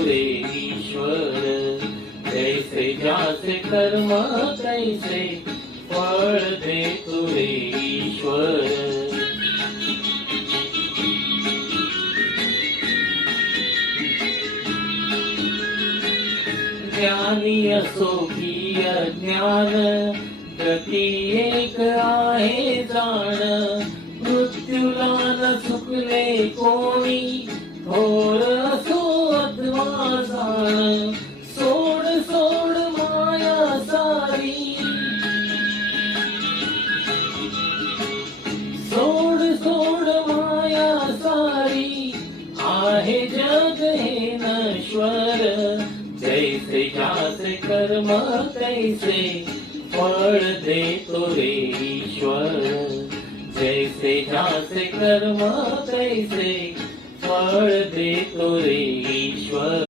ईश्वर, जैसे जासे कर्म, तैसे फळ दे तुरे ईश्वर। ज्ञानी असो की अज्ञान, गती एक आहे जाण। मृत्यूला न चुकले कोणी, थोर सोड माया सारी. आहे जग हे नश्वर. जैसे जासे कर्म तैसे फळ देतो रे ईश्वर. जैसे जासे कर्म तैसे फळ देतो रे ईश्वर.